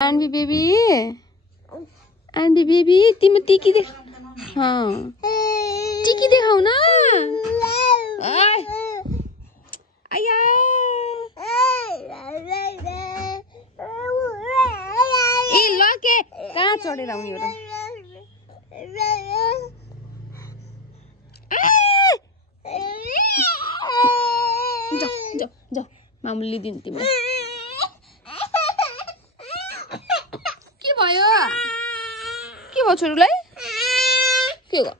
एन्डी baby तिमी टिकी देख टिकी देखाउ न आया ए ल के कहाँ चढेर आउने हो र जाऊ मामुली दिन तिमीलाई के भयो छोरीलाई के हो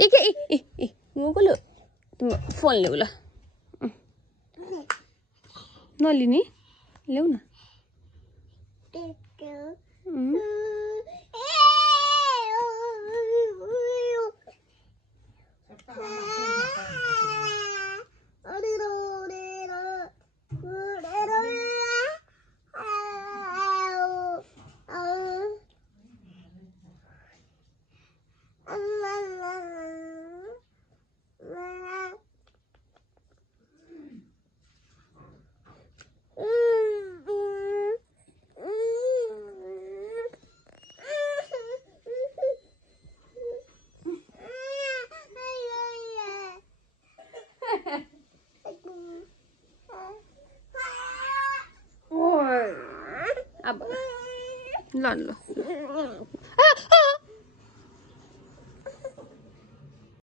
ए मोगलो तिम्रो फोन ल्याउ ल नलिने ल्याउ न ल